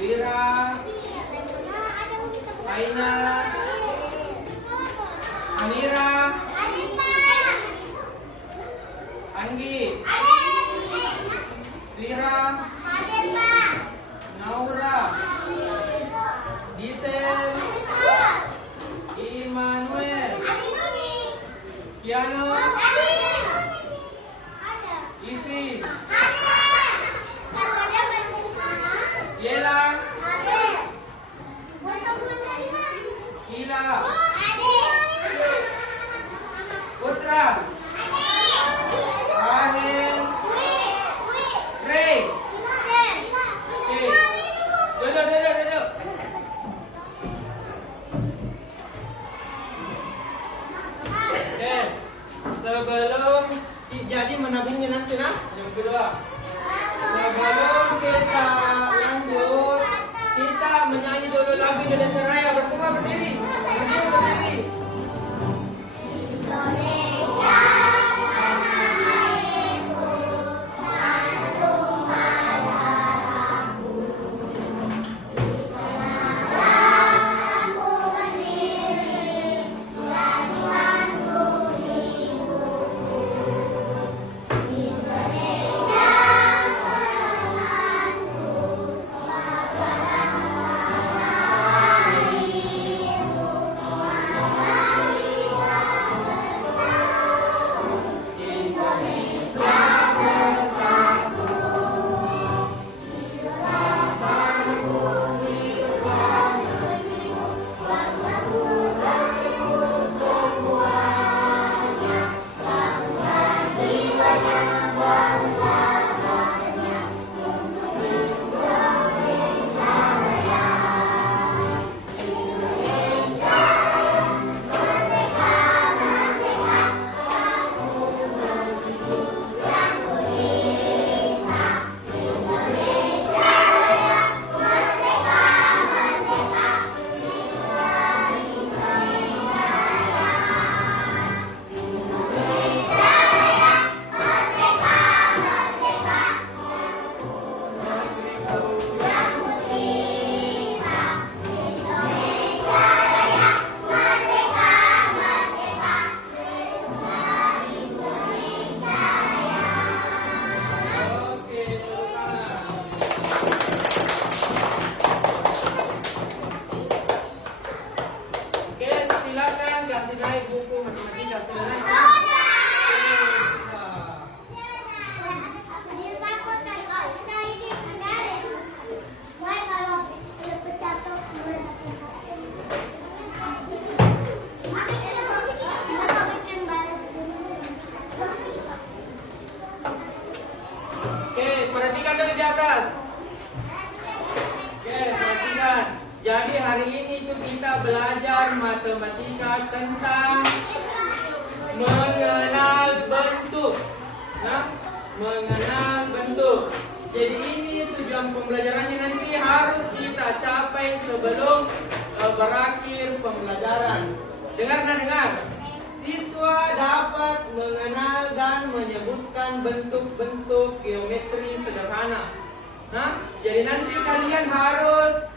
Wira, Aina, Amira, Anggi, Wira, Naura, Gisel, Immanuel, Piano, Ivi, Yela, Ila, Putra, Rahel, Ray. Oke. Duduk. Oke. Sebelum jadi menabungnya nanti yang kedua. Sebelum kita lanjut, kita menyanyi dulu lagu Indonesia Raya bersama berdiri. Berdiri. Perhatikan dari di atas. Oke, perhatikan. Jadi hari ini itu kita belajar matematika tentang mengenal bentuk. Nah, mengenal bentuk. Jadi ini tujuan pembelajarannya nanti harus kita capai sebelum berakhir pembelajaran. Dengar. Siswa dapat mengenal dan menyebutkan bentuk-bentuk geometri sederhana. Nah, jadi nanti kalian harus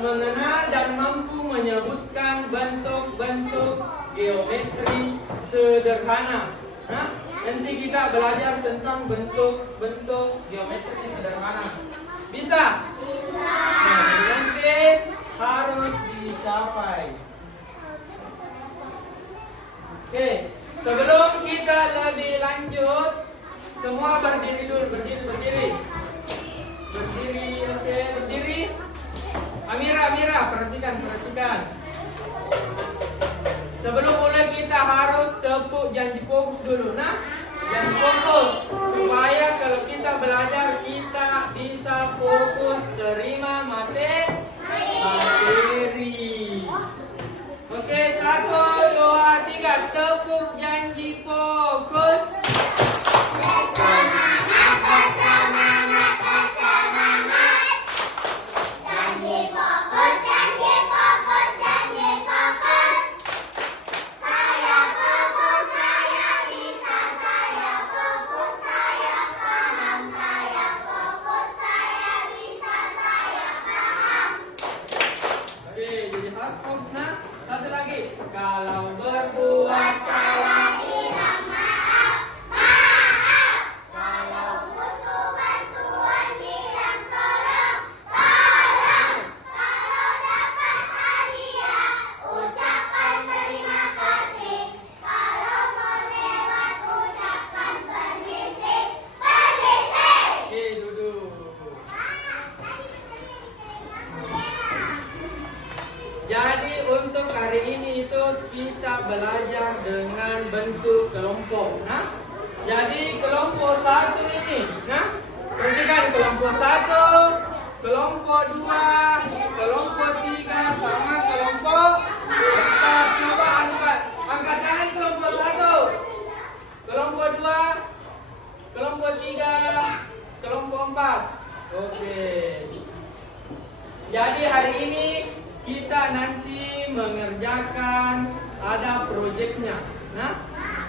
mengenal dan mampu menyebutkan bentuk-bentuk geometri sederhana. Nah, nanti kita belajar tentang bentuk-bentuk geometri sederhana. Bisa? Nah, jadi nanti harus dicapai. Oke, sebelum kita lebih lanjut, semua berdiri dulu, berdiri. Oke, berdiri. Amira, perhatikan. Sebelum mulai kita harus tepuk janji fokus dulu, janji fokus supaya kalau kita belajar kita bisa fokus terima materi. Oke, 1, 2, 3, tepuk janji fokus. Fast fox, nah. Satu lagi. Kalau berbuat salah bilang maaf. Kalau butuh bantuan bilang tolong. Kalau dapat hadiah ucapkan terima kasih. Kalau mau lewat ucapkan permisi. Oke, duduk. Jadi untuk hari ini itu kita belajar dengan bentuk kelompok. Nah, jadi kelompok satu ini, nah, perhatikan kelompok satu, kelompok dua, kelompok tiga, sama kelompok empat. Coba angkat tangan kelompok satu, kelompok dua, kelompok tiga, kelompok empat. Oke. Jadi hari ini kita nanti mengerjakan ada proyeknya. Nah,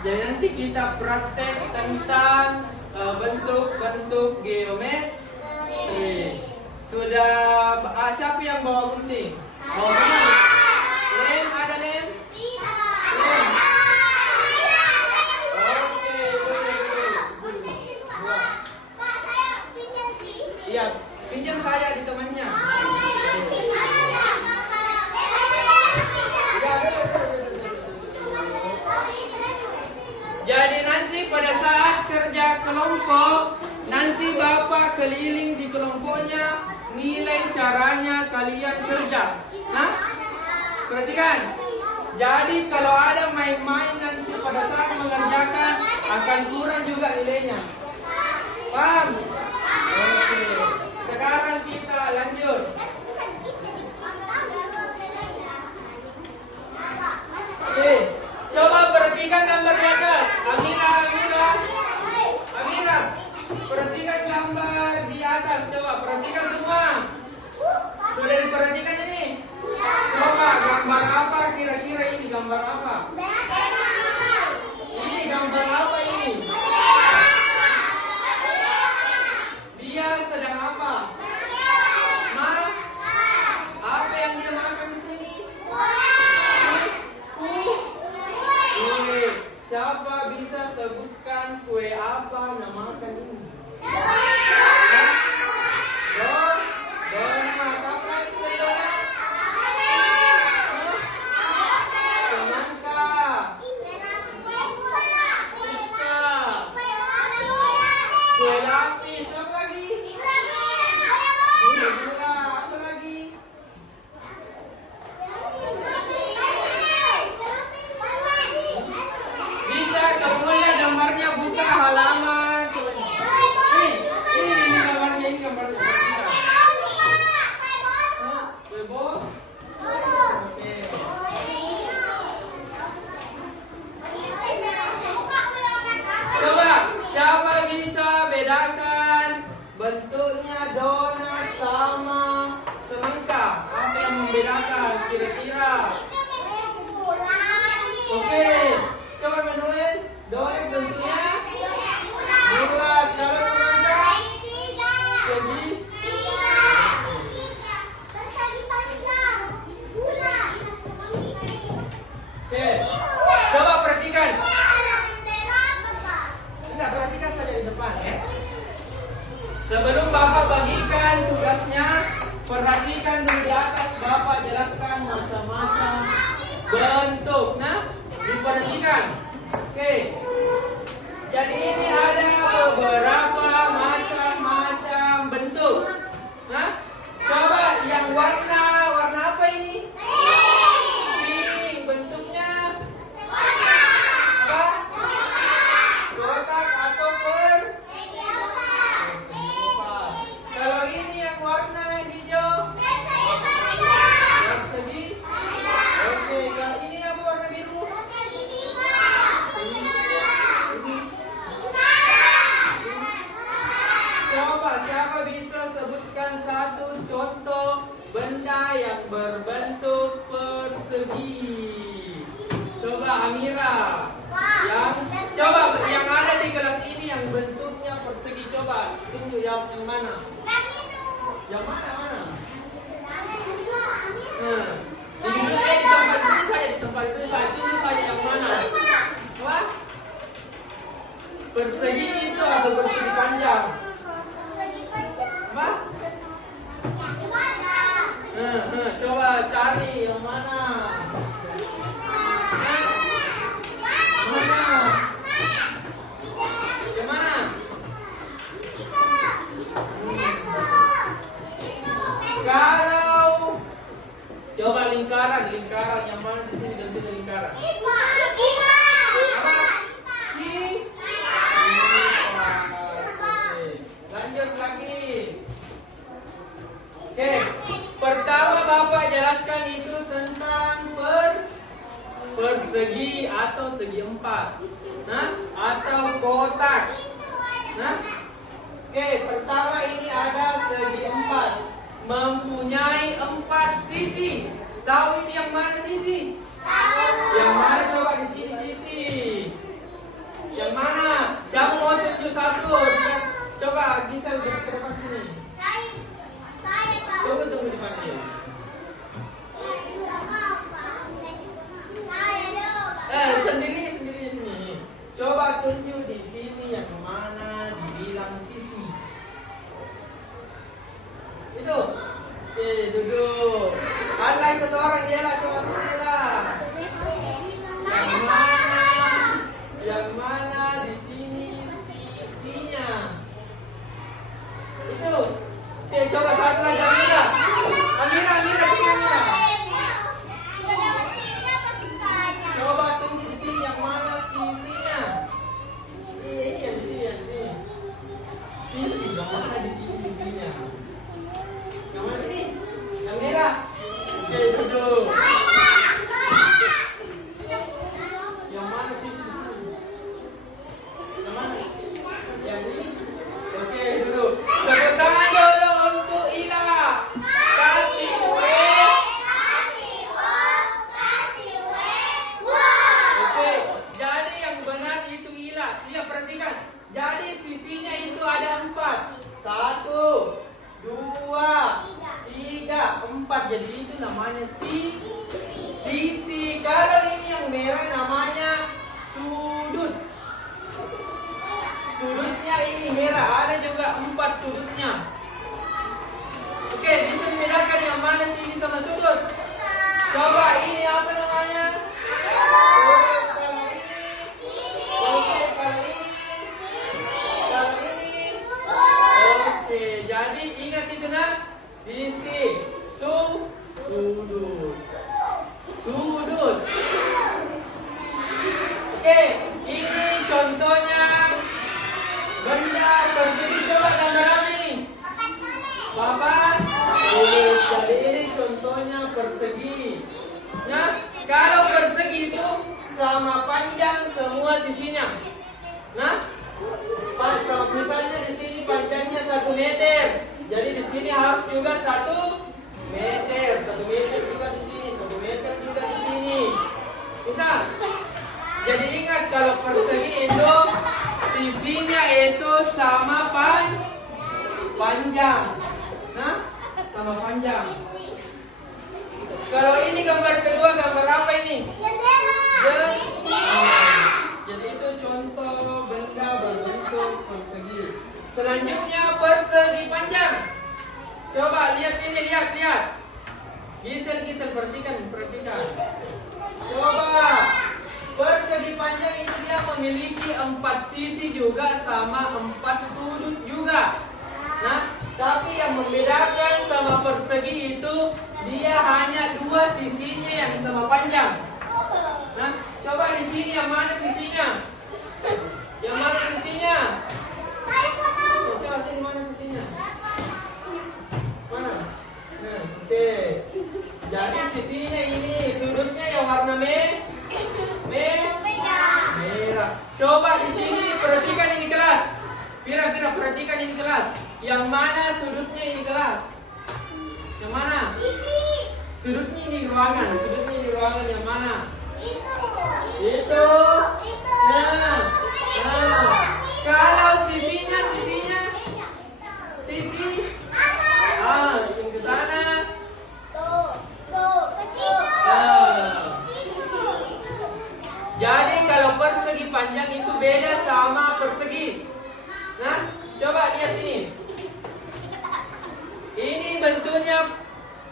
jadi nanti kita praktek tentang bentuk-bentuk geometri. Sudah siapa yang bawa gunting? Oh, benar. Lem, ada lem? Lem. Oke, boleh. Iya, pinjam saya di temannya. Jadi nanti pada saat kerja kelompok, nanti Bapak keliling di kelompoknya, nilai caranya kalian kerja. Nah, perhatikan. Jadi kalau ada main-main nanti pada saat mengerjakan akan kurang juga nilainya. Paham? Oke. Sekarang kita lanjut. Oke. Coba perhatikan gambar di atas. Amira, perhatikan gambar di atas. Coba perhatikan semua. Sudah diperhatikan ini? Coba gambar apa kira-kira ini? Gambar apa? Ini gambar apa ini? Dia sedang apa? Apa yang dia makan di sini? Siapa bisa sebutkan kue apa namakan ini? Donat. Apa itu donat? Semangka. Pizza. Kue lapis. Apa lagi? Gula. Apa lagi? Kalau melihat gambarnya buka halaman. Ini gambarnya, ini gambarnya. Bebo. Oke. Coba siapa bisa bedakan bentuknya donat sama semangka? Apa yang membedakan kira-kira? Oke. Coba Manuel, donat bentuknya bulat, kalau semangka segi. Oke, coba perhatikan. Enggak, perhatikan saja di depan. Sebelum Bapak bagikan tugasnya, perhatikan dulu di atas. Bapak jelaskan macam-macam bentuk. Nah, diperhatikan. Oke. Jadi ini ada beberapa macam-macam bentuk. Nah, coba yang warna apa ini? Pink. Bentuknya apa? Kotak atau Kalau ini yang warna hijau? Persegi. Oke, kalau ini apa warna biru? Coba siapa bisa sebutkan satu contoh benda yang berbentuk persegi? Coba Amira. Coba yang ada di kelas ini yang bentuknya persegi, coba tunjuk yang mana? Yang mana? Ini Coba cari yang mana? Yang mana? Kalau coba lingkaran yang mana di sini ganti ke lingkaran? Lanjut lagi. Oke, pertama Bapak jelaskan itu tentang persegi atau segi empat, atau kotak. Oke, pertama ini ada segi empat, mempunyai 4 sisi. Tahu ini yang mana sisi? Yang mana coba di sini sisi? Yang mana? Siapa mau tunjuk satu? Coba Gisel ke depan sini. Tunggu dipanggil. Sendirinya sini. Coba tunjuk di sini yang mana dibilang sisi. Itu. Duduk. Alai satu orang ialah coba sini lah. Yang mana di sini sisinya? Itu. Oke, coba satu lagi Amira. Amira sini Amira. Coba tunjuk di sini yang mana sisinya. Iya di sini. Sisi yang mana di sini sisinya? Yang mana ini? Yang merah. Oke, duduk. Yang mana sisi di sini? Yang mana? Yang ini. Oke, duduk. Tepuk tangan dulu untuk Ila. Kasih kue. Oke, jadi yang benar itu Ila. Iya, perhatikan. Jadi sisinya itu ada 4. 1, 2, 3, 4. Jadi itu namanya sisi. Kalau ini yang merah namanya sudut. Sudutnya ini merah. Ada juga 4 sudutnya. Oke, bisa dibedakan yang mana sini sama sudut? Coba ini apa namanya? Kalau ini. Oke, kalau ini. Oke, jadi ingat itu sisi, sudut. Oke, ini contohnya benda persegi. Coba gambar ini. Bapak, jadi ini contohnya persegi. Kalau persegi itu sama panjang semua sisinya. Misalnya di sini panjangnya 1 meter, jadi di sini harus juga 1 meter. 1 meter juga di sini, 1 meter juga di sini. Bisa? Jadi ingat kalau persegi itu sisinya itu sama panjang. Sama panjang. Kalau ini gambar kedua, gambar apa ini? Jadi itu contoh benda berbentuk persegi. Selanjutnya persegi panjang. Coba lihat ini, lihat. Gisel perhatikan. Coba persegi panjang itu dia memiliki 4 sisi juga sama 4 sudut juga. Tapi yang membedakan sama persegi itu dia hanya 2 sisinya yang sama panjang. Coba di sini yang mana sisinya? Yang mana sisinya? Coba sini mana sisinya? Mana? Oke. Jadi sisinya ini sudutnya yang warna merah. Coba di sini perhatikan ini kelas. Pira perhatikan ini kelas. Yang mana sudutnya ini kelas? Yang mana? Sudutnya ini ruangan. Yang mana? Itu. Kalau sisinya sisi yang ke sana. Jadi kalau persegi panjang itu beda sama persegi. Coba lihat ini. Ini bentuknya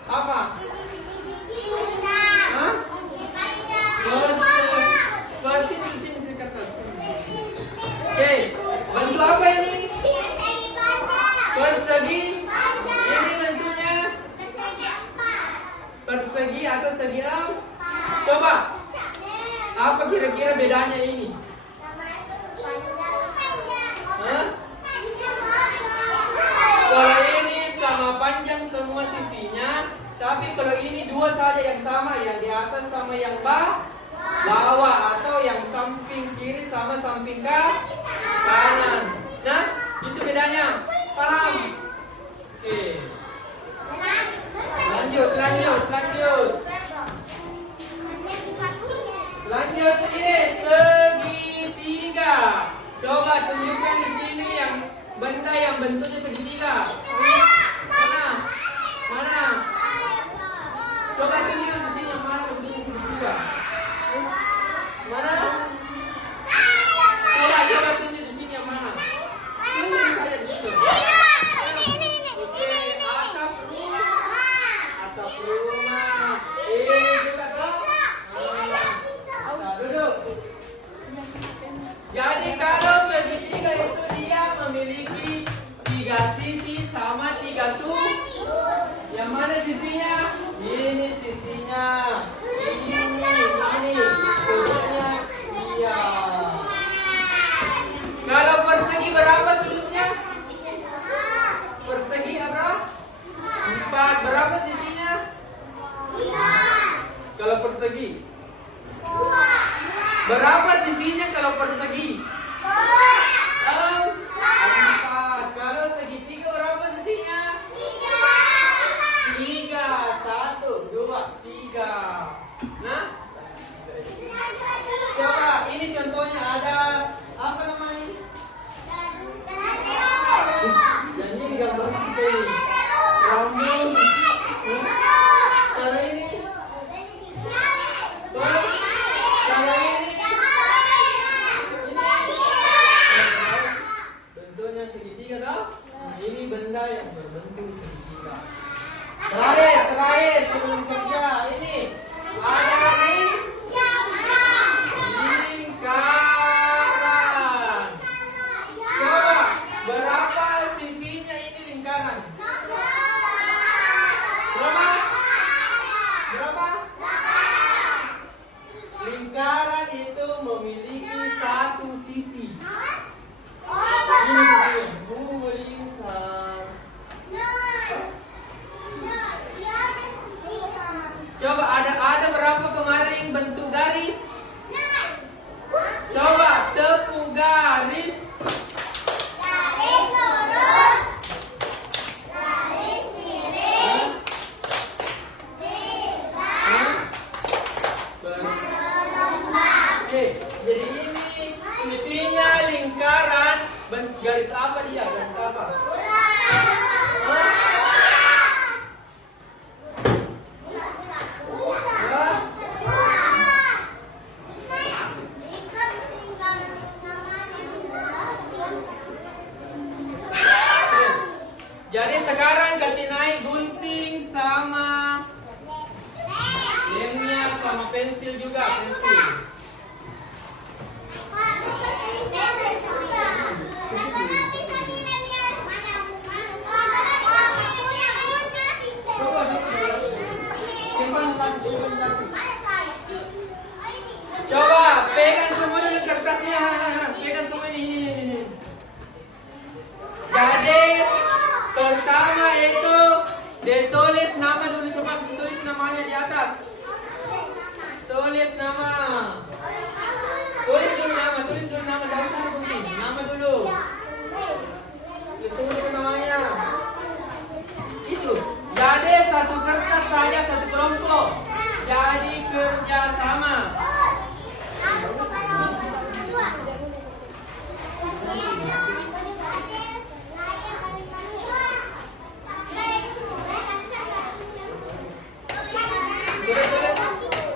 apa? Persegi atau segi empat? Coba. Apa kira-kira bedanya ini? Hah? Kalau ini sama panjang semua sisinya, tapi kalau ini dua saja yang sama, yang di atas sama yang bawah, atau yang samping kiri sama samping kanan. Nah, itu bedanya. Paham? Oke. Lanjut. Lanjut ini segitiga. Coba tunjukkan di sini yang benda yang bentuknya segitiga. Mana? Coba tunjukkan di sini yang mana bentuknya segitiga. Mana? Coba tunjuk di sini yang mana. Tunjuk saya di situ. Atap rumah. Ini juga toh. Duduk. Jadi kalau segitiga itu dia memiliki 3 sisi sama 3 sudut. Yang mana sisinya? Ini sisinya. Ini sudutnya. Iya. Kalau persegi berapa sudutnya? Persegi berapa? 4. Berapa sisinya? 3. Kalau persegi? Berapa sisinya kalau persegi? 4. Kalau segitiga berapa sisinya? 3. 1, 2, 3. Nah, coba ini contohnya ada apa namanya ini? Dan ini gambar seperti rambut. Kalau ini? Kalau ini? Bentuknya segitiga toh? Ini benda yang berbentuk segitiga. Terakhir sebelum kerja ini ada lingkaran. Coba berapa sisinya ini lingkaran? Berapa? Lingkaran itu memiliki 1 sisi. Ini melingkar. Coba ada berapa kemarin yang bentuk garis? Coba tepuk garis. Garis lurus. Garis miring. Oke, jadi ini sisinya lingkaran. Garis apa dia? Garis apa? Jadi sekarang kasih naik gunting sama lemnya sama pensil juga, pensil. Coba pegang semua ini kertasnya, pegang semua ini. Jadi pertama itu ditulis nama dulu, coba tulis namanya di atas. Tulis nama. Tulis dulu nama, jangan semua gunting. Nama dulu. Tulis dulu namanya. Itu. Jadi satu kertas saja satu kelompok. Jadi kerja sama.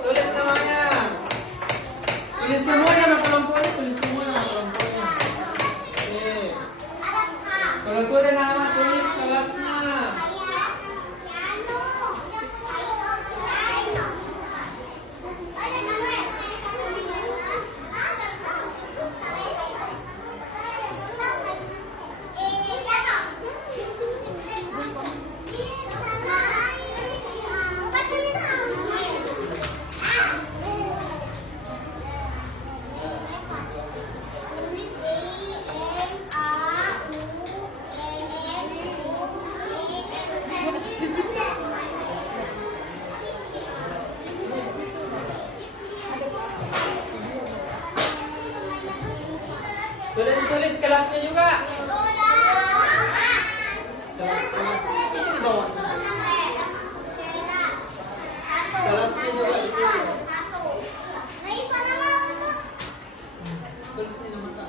Tulis namanya. Satu. Raifa nama apa? Tulis ini nama Kak.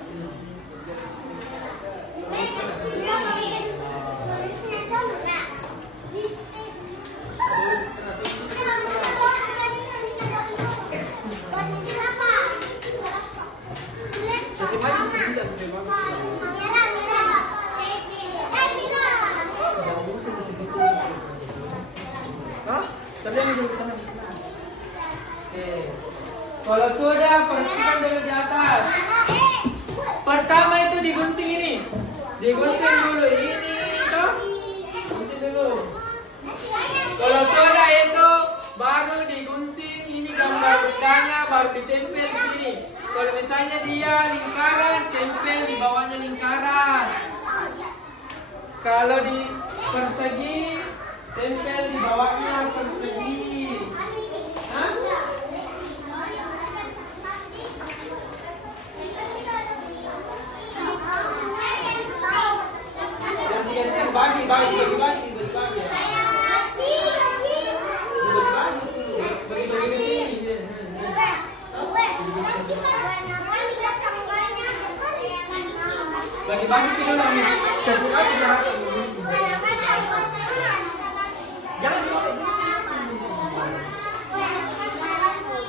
Hah? Tadi yang dulu kita. Oke. Kalau sudah perhatikan dengan di atas. Pertama itu digunting ini. Digunting dulu ini toh. Gunting dulu. Kalau sudah itu baru digunting ini gambar bendanya baru ditempel di sini. Kalau misalnya dia lingkaran, tempel di bawahnya lingkaran. Kalau di persegi, tempel di bawahnya persegi. Hah? Ganti-gantian bagi ya. Bagi di sini. Bagi-bagi kita lagi. Jangan boleh.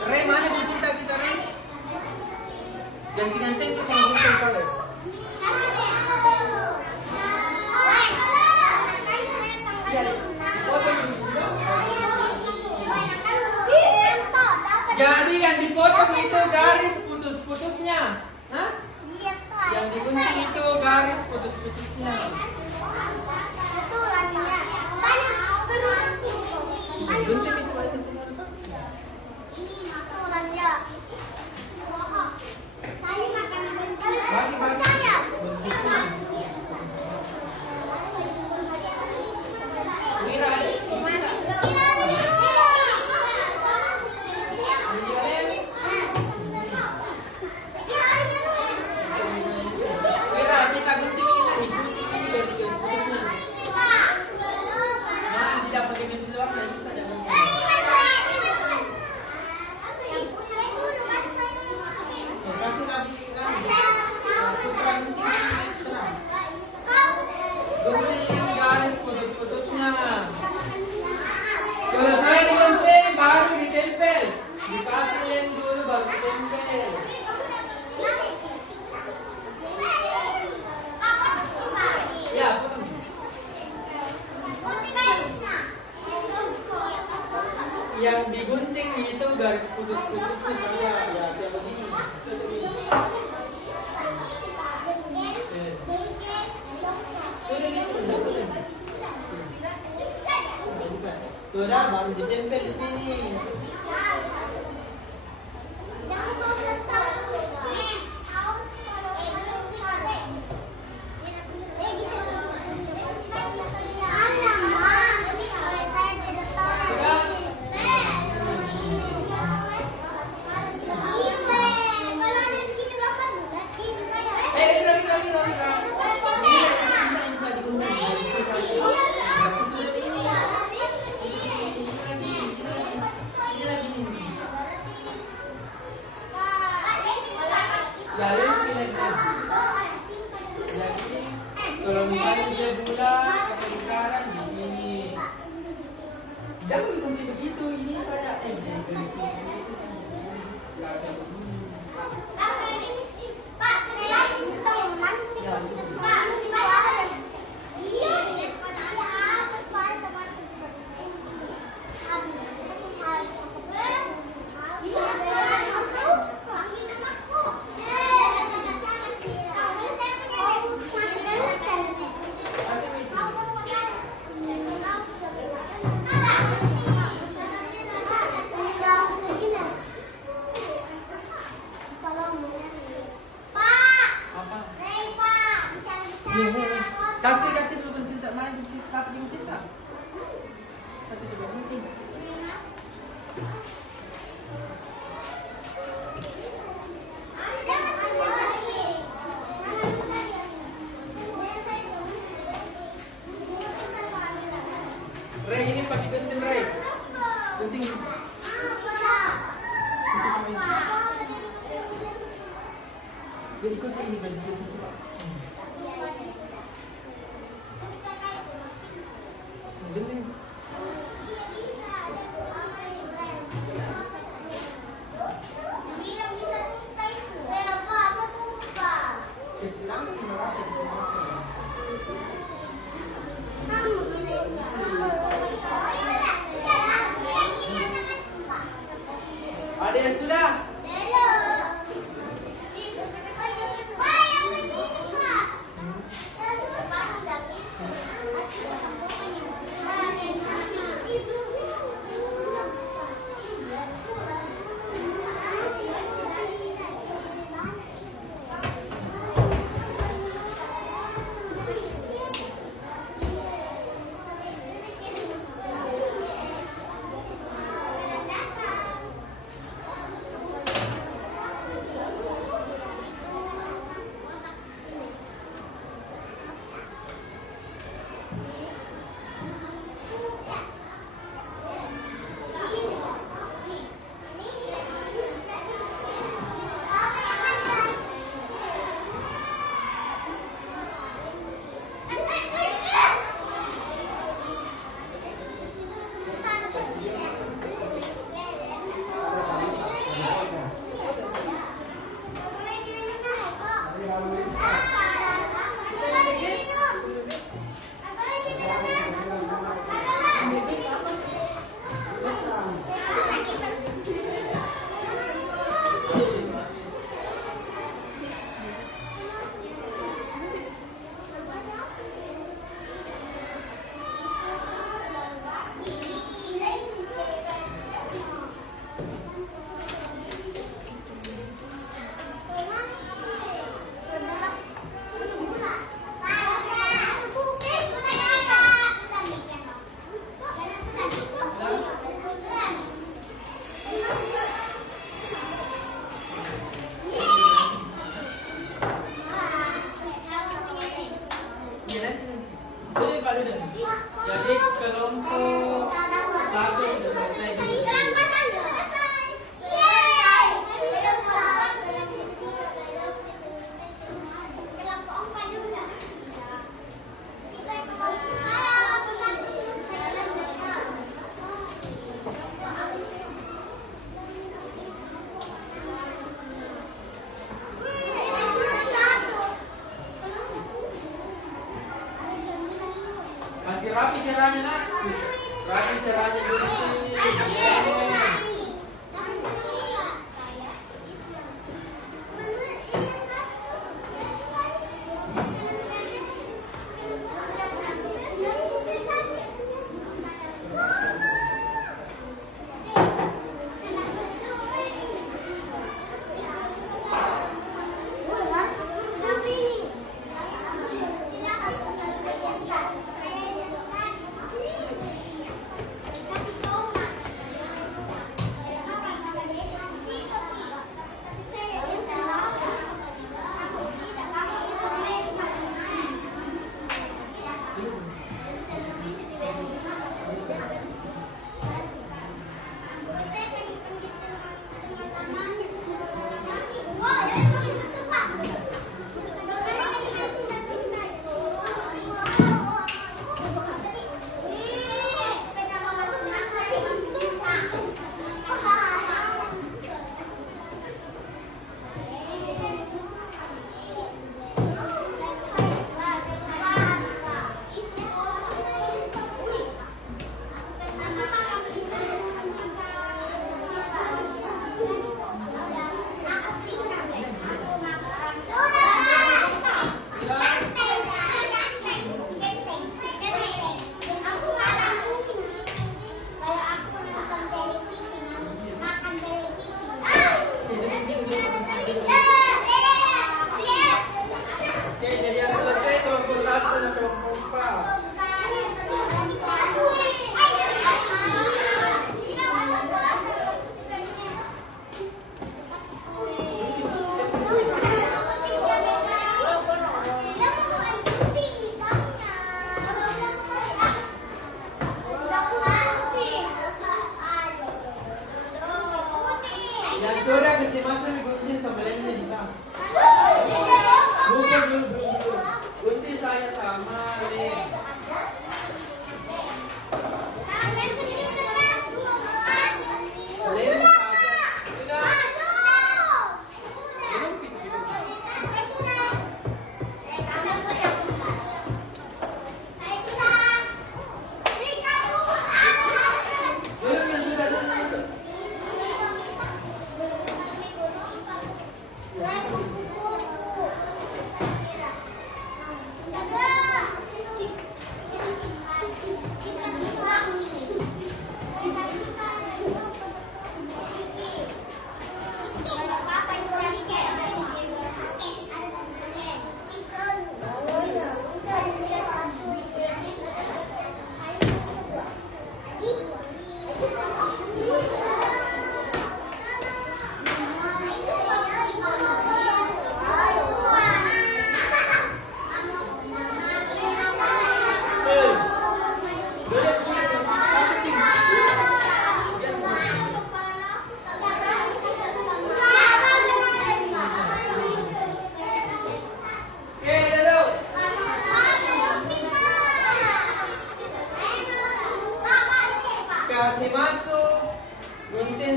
Rey mana cinta kita Rey? Ganti-ganti itu sama gunting boleh. Jadi yang dipotong itu garis putus-putusnya. Hah? Yang digunting itu garis putus-putusnya. Gunting itu bahasa Sunda. Gunting garis putus-putusnya. Kalau saya digunting baru ditempel. Dikasih lem dulu baru ditempel. Ya, potong. Yang digunting itu garis putus-putusnya saja. Ya, kayak begini. Sudah baru ditempel di sini. Kalau misalnya dia bulan atau lingkaran di sini, jangan kunci begitu. Ini saya kasih dulu gunting tak mana gunting satu gunting tak satu juga gunting. Ray ini pakai gunting Ray gunting. ikut ini baju itu, Pak. Ini. Islam di neraka di neraka. Ada yang sudah?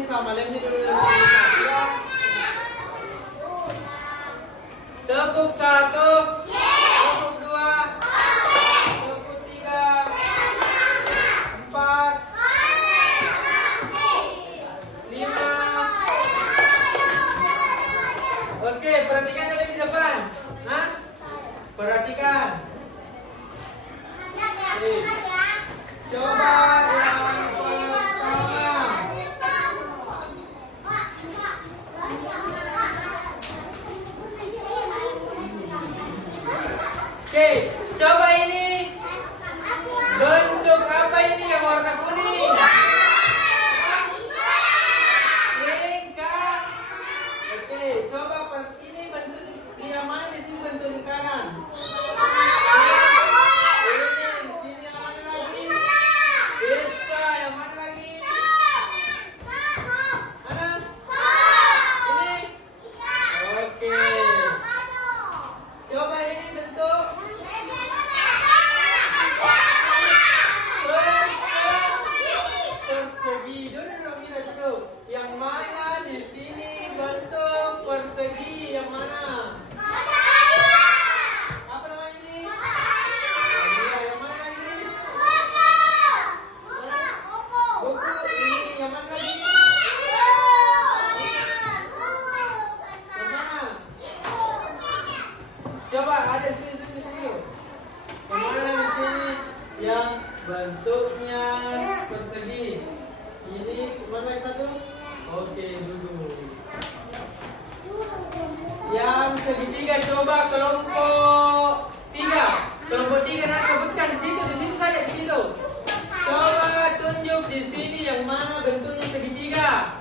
sama lem ini dulu. Tepuk 1, tepuk 2, tepuk 3, 4, 5. Oke, perhatikan tadi di depan. Nah, perhatikan. Oke. Coba yang pertama. Oke, coba ini. Bentuk apa ini yang warna kuning? Lengkap. Oke, coba ini bentuk yang mana di sini bentuk di kanan? Coba ada di sini dulu. Kemana di sini yang bentuknya persegi? Ini mana yang satu? Oke, dulu. Yang segitiga coba kelompok 3. Kelompok 3 nak sebutkan di situ saja di situ. Coba tunjuk di sini yang mana bentuknya segitiga.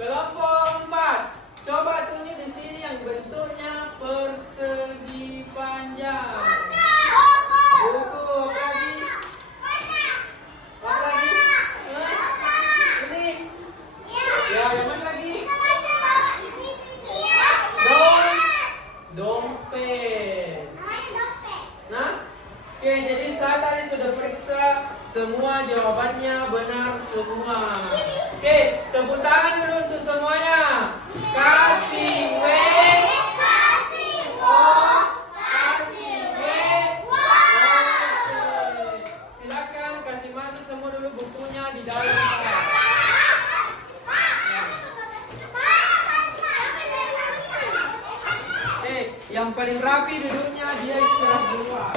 Kelompok 4. Coba tunjuk di sini yang bentuknya persegi panjang. Buku apa lagi? Apa lagi? Ini. Ya, yang mana lagi? Dompet. Nah, oke, jadi saya tadi sudah periksa semua jawabannya benar semua. Oke, tepuk tangan dulu untuk semuanya. Kasih W, kasih O, kasih W. Oke, silakan kasih masuk semua dulu bukunya di dalam. Yang paling rapi duduknya dia istirahat duluan.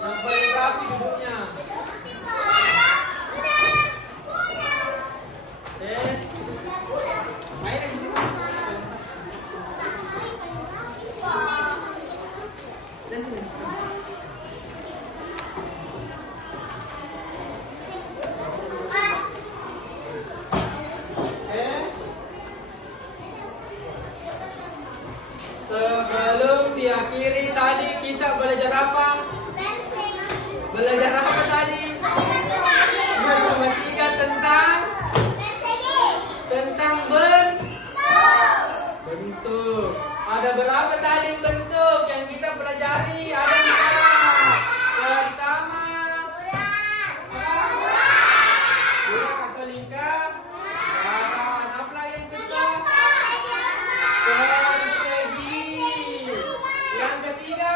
Yang paling rapi duduknya. Sebelum diakhiri tadi kita belajar apa? Belajar apa tadi? Matematika tentang bentuk. Ada berapa tadi bentuk yang kita pelajari? Ada empat. Pertama, bulat atau lingkar. Apa lagi yang kedua? Persegi. Yang ketiga,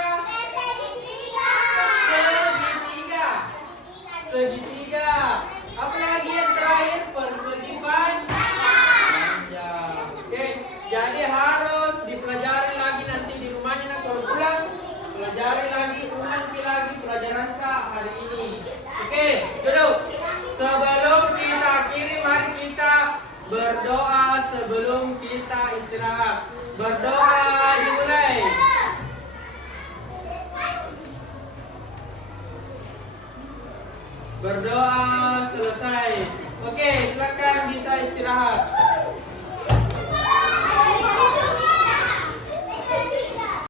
segitiga. Apa lagi yang terakhir? Persegi panjang. Oke, jadi harus dipelajari lagi nanti di rumahnya nanti kalau pulang. Pelajari lagi, ulangi lagi pelajaran hari ini. Oke, duduk. Sebelum kita akhiri, mari kita berdoa sebelum kita istirahat. Berdoa dimulai. Berdoa selesai. Oke, silakan bisa istirahat.